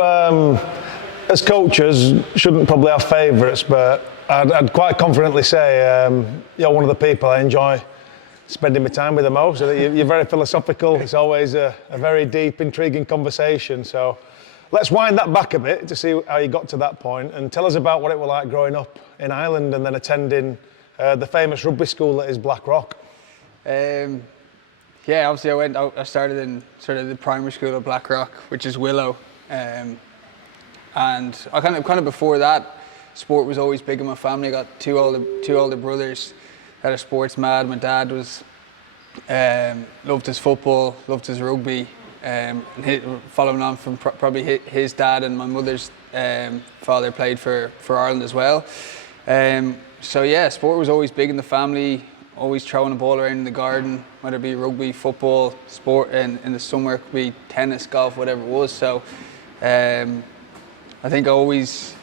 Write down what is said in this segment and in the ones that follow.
As coaches, shouldn't probably have favourites, but I'd quite confidently say you're one of the people I enjoy spending my time with the most. You're very philosophical. It's always a very deep, intriguing conversation. So let's wind that back a bit to see how you got to that point, and tell us about what it was like growing up in Ireland and then attending the famous rugby school that is Blackrock. Yeah, obviously I started in sort of the primary school at Blackrock, which is Willow. And I kind of before that, sport was always big in my family. I got two older brothers that are sports mad. My dad was loved his football, loved his rugby, and following on from probably his dad, and my mother's father played for Ireland as well. So yeah, sport was always big in the family. Always throwing a ball around in the garden, whether it be rugby, football, sport, and in the summer it could be tennis, golf, whatever it was. So I think I always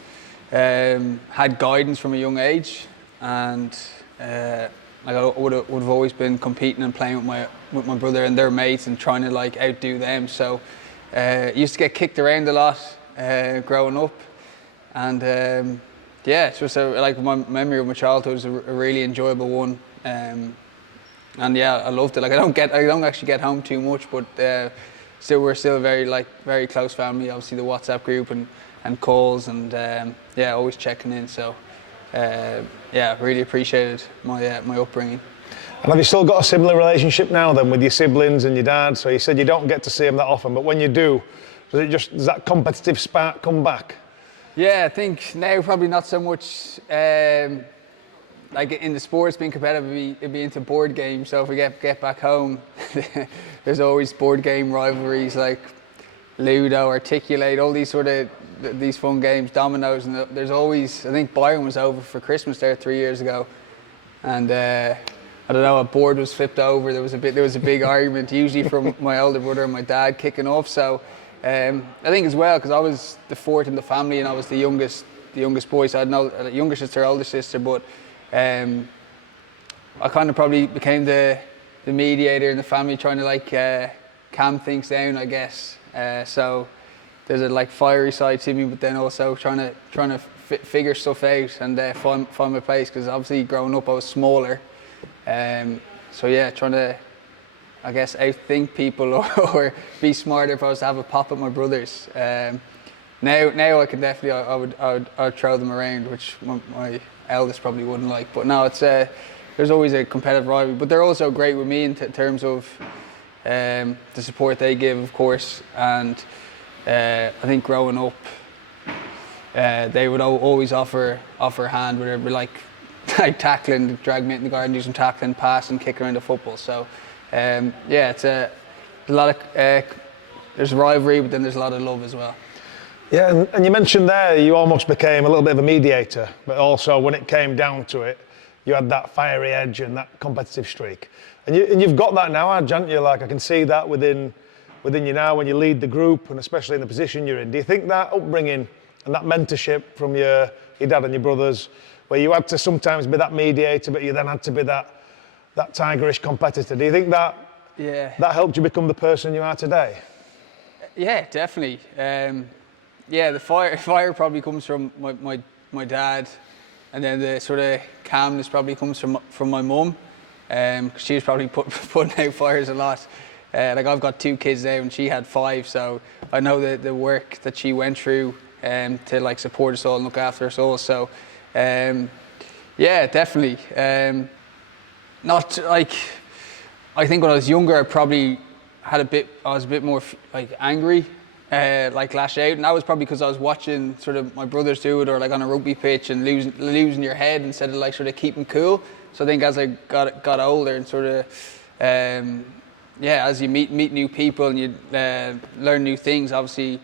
had guidance from a young age, and like I would have always been competing and playing with my brother and their mates and trying to like outdo them. So I used to get kicked around a lot growing up, and yeah, it's just like my memory of my childhood was a really enjoyable one. And yeah, I loved it. Like I don't actually get home too much, but we're still a very close family. Obviously the WhatsApp group and calls, and yeah, always checking in. So yeah, really appreciated my upbringing. And have you still got a similar relationship now then with your siblings and your dad? So you said you don't get to see them that often, but when you do, does that competitive spark come back? Yeah, I think now probably not so much. Like in the sports, being competitive, it'd be into board games. So if we get back home, there's always board game rivalries like Ludo, Articulate, all these these fun games, dominoes, and there's always. I think Byron was over for Christmas there 3 years ago, and I don't know, a board was flipped over. There was a big argument, usually from my older brother and my dad kicking off. So I think as well, because I was the fourth in the family and I was the youngest boy, so I had no younger sister, older sister, but. I kind of probably became the mediator in the family, trying to like calm things down, I guess. So there's a like fiery side to me, but then also trying to figure stuff out and find my place, because obviously growing up I was smaller. So yeah, trying to, I guess, outthink people or be smarter if I was to have a pop at my brothers. Now I could definitely I would throw them around, which my eldest probably wouldn't like, but no, it's there's always a competitive rivalry, but they're also great with me in terms of the support they give, of course, and I think growing up they would always offer a hand, whether it be like tackling, drag me out in the garden, do some tackling, pass and kick around the football. So yeah, it's a lot of there's rivalry, but then there's a lot of love as well. Yeah, and you mentioned there you almost became a little bit of a mediator, but also when it came down to it, you had that fiery edge and that competitive streak. And you've got that now, haven't you? Like I can see that within you now when you lead the group, and especially in the position you're in. Do you think that upbringing and that mentorship from your dad and your brothers, where you had to sometimes be that mediator, but you then had to be that tigerish competitor, do you think that helped you become the person you are today? Yeah, definitely. Yeah, the fire probably comes from my dad, and then the sort of calmness probably comes from my mum, because she was probably putting out fires a lot. Like I've got 2 kids now, and she had 5, so I know the work that she went through to like support us all and look after us all. So yeah, definitely. Not like, I think when I was younger, I probably I was a bit more like angry. Like lash out, and that was probably because I was watching sort of my brothers do it, or like on a rugby pitch and losing your head instead of like sort of keeping cool. So I think as I got older and sort of yeah, as you meet new people and you learn new things, obviously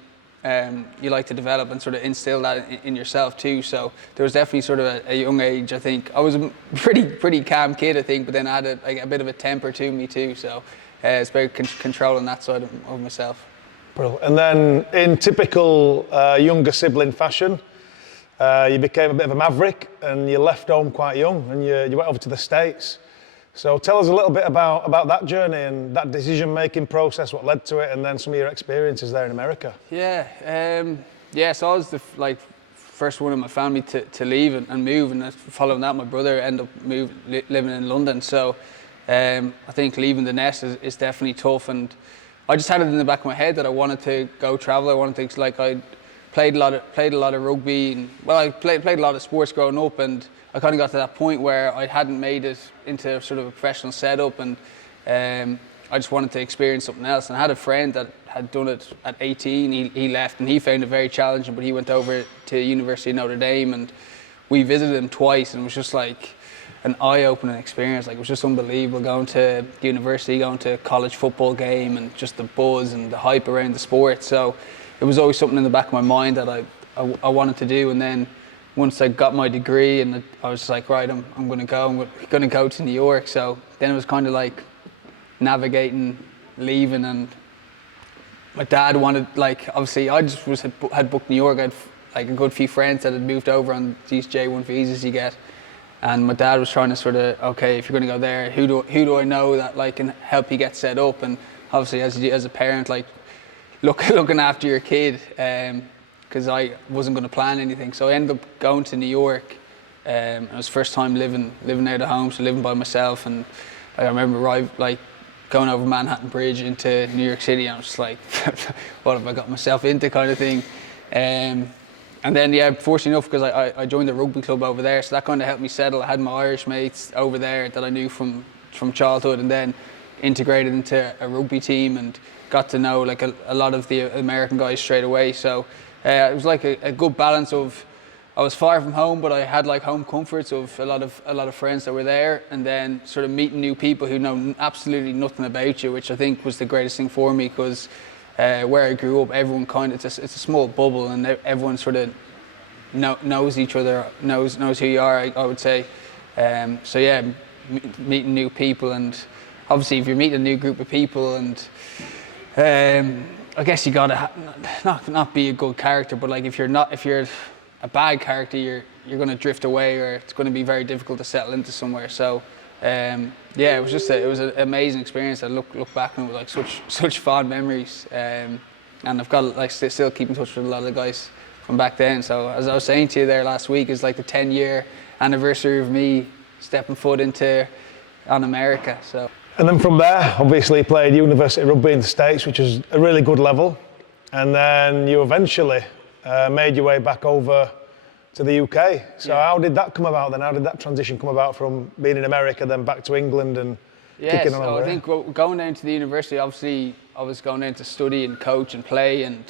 you like to develop and sort of instill that in yourself too. So there was definitely sort of a young age, I think. I was a pretty calm kid, I think, but then I had a bit of a temper to me too. So it's about controlling that side of myself. And then in typical younger sibling fashion, you became a bit of a maverick and you left home quite young and you went over to the States. So tell us a little bit about that journey and that decision-making process, what led to it, and then some of your experiences there in America. Yeah, so I was the first one in my family to leave and move, and following that, my brother ended up living in London. So I think leaving the nest is definitely tough, and I just had it in the back of my head that I wanted to go travel. I wanted to, like, I played a lot of rugby, and I played a lot of sports growing up, and I kind of got to that point where I hadn't made it into sort of a professional setup, and I just wanted to experience something else. And I had a friend that had done it at 18. He left and he found it very challenging, but he went over to University of Notre Dame, and we visited him twice, and it was just like an eye-opening experience. Like, it was just unbelievable going to university, going to a college football game, and just the buzz and the hype around the sport. So it was always something in the back of my mind that I wanted to do. And then once I got my degree, and I was like, right, I'm going to go to New York. So then it was kind of like navigating, leaving, and my dad wanted, like, obviously I just had booked New York. I had like a good few friends that had moved over on these J1 visas you get, and my dad was trying to sort of, okay, if you're going to go there, who do I know that, like, can help you get set up? And obviously as a parent, like, looking after your kid, because I wasn't going to plan anything. So I ended up going to New York. It was first time living out of home, so living by myself. And I remember going over Manhattan Bridge into New York City, and I was just like, what have I got myself into, kind of thing. And then, yeah, fortunately enough, because I joined the rugby club over there, so that kind of helped me settle. I had my Irish mates over there that I knew from childhood, and then integrated into a rugby team and got to know, like, a lot of the American guys straight away. So it was like a good balance of, I was far from home, but I had, like, home comforts of a lot of friends that were there, and then sort of meeting new people who know absolutely nothing about you, which I think was the greatest thing for me, because where I grew up, everyone it's a small bubble, and everyone sort of knows each other, knows who you are, I would say. So yeah, meeting new people, and obviously if you're meeting a new group of people, and I guess you gotta not be a good character, but like if you're a bad character, you're going to drift away, or it's going to be very difficult to settle into somewhere. So yeah, it was an amazing experience. I look back and it was like such fond memories, and I've got, like, still keep in touch with a lot of the guys from back then. So as I was saying to you there last week, is like the 10-year anniversary of me stepping foot on America. So. And then from there, obviously you played university rugby in the States, which is a really good level, and then you eventually made your way back over to the UK. So yeah. How did that come about then? How did that transition come about from being in America then back to England and kicking on over? I think going down to the university, obviously I was going down to study and coach and play, and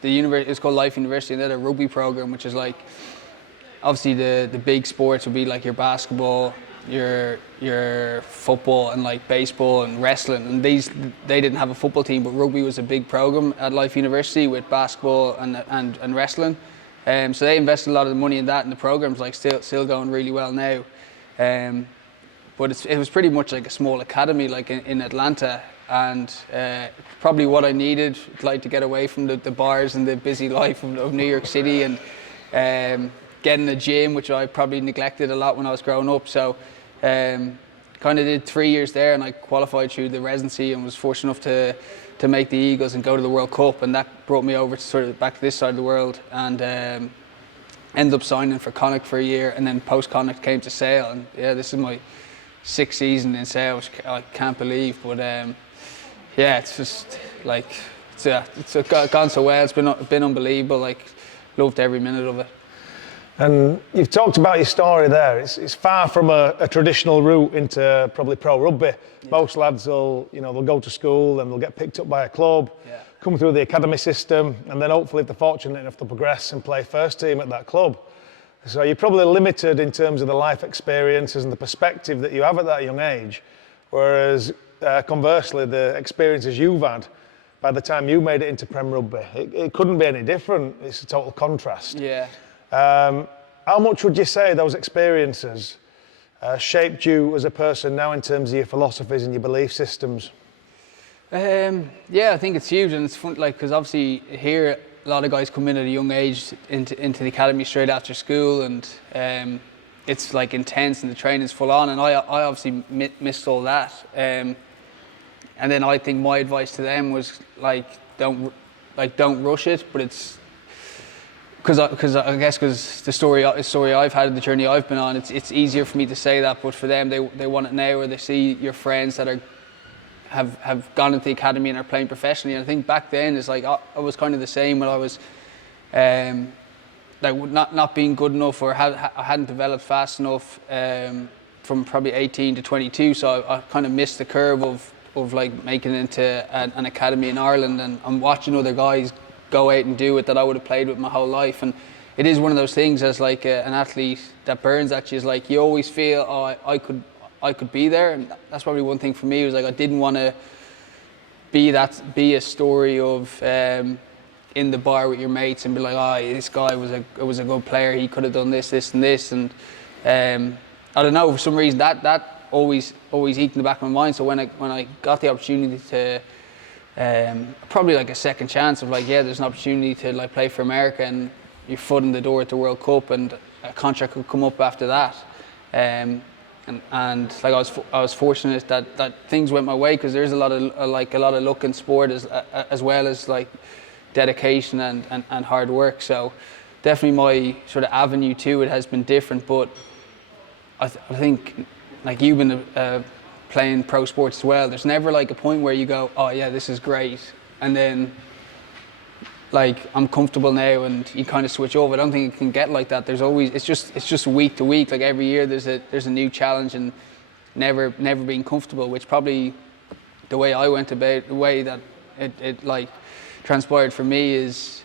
the university is called Life University, and they had a rugby program, which is like, obviously the big sports would be like your basketball, your football, and like baseball and wrestling, and they didn't have a football team, but rugby was a big program at Life University with basketball and wrestling. So they invested a lot of the money in that, and the program's like still going really well now. But it was pretty much like a small academy, like in Atlanta, and probably what I needed, like, to get away from the bars and the busy life of New York City, and getting a gym, which I probably neglected a lot when I was growing up. So kind of did 3 years there, and I qualified through the residency and was fortunate enough to make the Eagles and go to the World Cup, and that brought me over to sort of back to this side of the world, and ended up signing for Connacht for a year, and then post Connacht came to Sale, and yeah, this is my 6th season in Sale, which I can't believe, but yeah, it's just like it's gone so well. It's been unbelievable. Like, loved every minute of it. And you've talked about your story there. It's far from a traditional route into probably pro rugby. Yeah. Most lads they'll go to school and they'll get picked up by a club, come through the academy system, and then hopefully if they're fortunate enough to progress and play first team at that club. So you're probably limited in terms of the life experiences and the perspective that you have at that young age, whereas conversely, the experiences you've had by the time you made it into Prem Rugby, it couldn't be any different. It's a total contrast. Yeah. How much would you say those experiences shaped you as a person now in terms of your philosophies and your belief systems? Yeah, I think it's huge, and it's fun, like, because obviously here a lot of guys come in at a young age into the academy straight after school, and it's like intense and the training's full on, and I obviously missed all that. And then I think my advice to them was don't rush it, but it's because the story I've had, the journey I've been on, it's easier for me to say that, but for them, they want it now, or they see your friends that have gone into the academy and are playing professionally. And I think back then it's like I was kind of the same when I was not being good enough, or I hadn't developed fast enough from probably 18 to 22, so I kind of missed the curve of like making it into an academy in Ireland, and I'm watching other guys go out and do it that I would have played with my whole life. And it is one of those things as like an athlete that burns at you, is like you always feel, oh, I could be there. And that's probably one thing for me, was like I didn't want to be a story of in the bar with your mates and be like, oh, this guy was a good player, he could have done this and this. And I don't know, for some reason that always eaten in the back of my mind. So when I got the opportunity to probably like a second chance of like, yeah, there's an opportunity to like play for America, and your foot in the door at the World Cup, and a contract could come up after that. And like I was fortunate that things went my way, because there's a lot of luck in sport as well as like dedication and hard work. So definitely my sort of avenue to it has been different, but I think like you've been playing pro sports as well, there's never like a point where you go, oh yeah, this is great, and then like I'm comfortable now, and you kind of switch over. I don't think it can get like that. There's always, it's just week to week. Like every year there's a new challenge, and never being comfortable, which probably the way I went about, the way that it like transpired for me is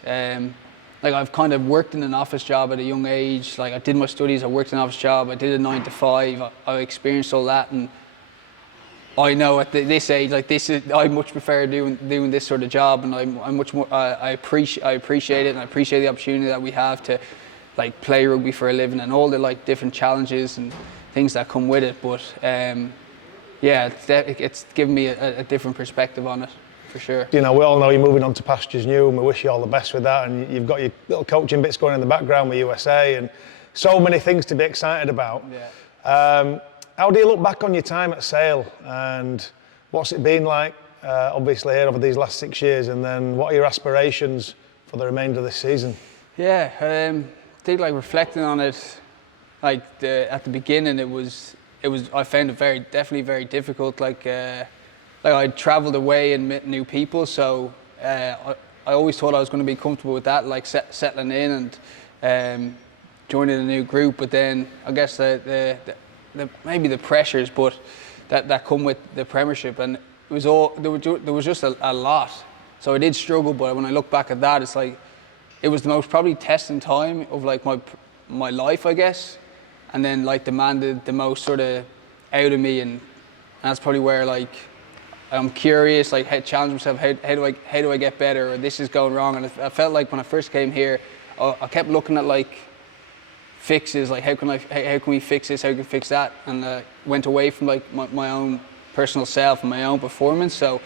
like I've kind of worked in an office job at a young age. Like I did my studies, I worked in an office job, I did a 9 to 5, I experienced all that, and I know at this age, like I much prefer doing this sort of job, and I'm much more. I appreciate it, and I appreciate the opportunity that we have to, like, play rugby for a living, and all the like different challenges and things that come with it. But yeah, it's given me a different perspective on it, for sure. You know, we all know you're moving on to pastures new, and we wish you all the best with that. And you've got your little coaching bits going in the background with USA, and so many things to be excited about. Yeah. How do you look back on your time at Sale, and what's it been like, obviously, here over these last 6 years, and then what are your aspirations for the remainder of this season? Yeah, I think like reflecting on it, like at the beginning, it was I found it definitely very difficult. Like I travelled away and met new people, so I always thought I was going to be comfortable with that, like settling in and joining a new group. But then I guess maybe the pressures, but that come with the Premiership, and it was all there was just a lot. So I did struggle, but when I look back at that, it's like it was the most probably testing time of like my life, I guess, and then like demanded the most sort of out of me, and that's probably where like I'm curious, like challenge myself, how do I get better, or this is going wrong. And I felt like when I first came here, I kept looking at like fixes, like how can we fix this, how can we fix that, and went away from like my own personal self and my own performance. So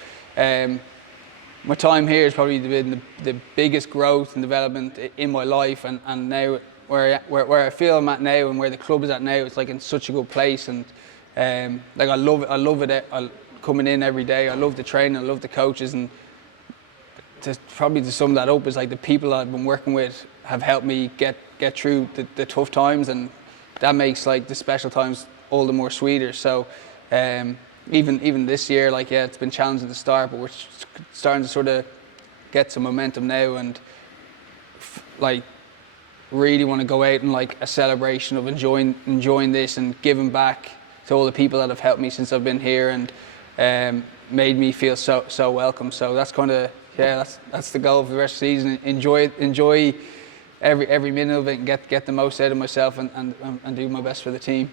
my time here has probably been the biggest growth and development in my life, and now where I feel I'm at now and where the club is at now, it's like in such a good place. And like I love it coming in every day. I love the training, I love the coaches, and to sum that up is like the people I've been working with have helped me get through the tough times, and that makes like the special times all the more sweeter. So even this year, like yeah, it's been challenging to start, but we're starting to sort of get some momentum now, and like really want to go out and like a celebration of enjoying this and giving back to all the people that have helped me since I've been here, and made me feel so welcome. So that's kind of, yeah, that's the goal for the rest of the season. Enjoy every minute of it, and get the most out of myself, and do my best for the team.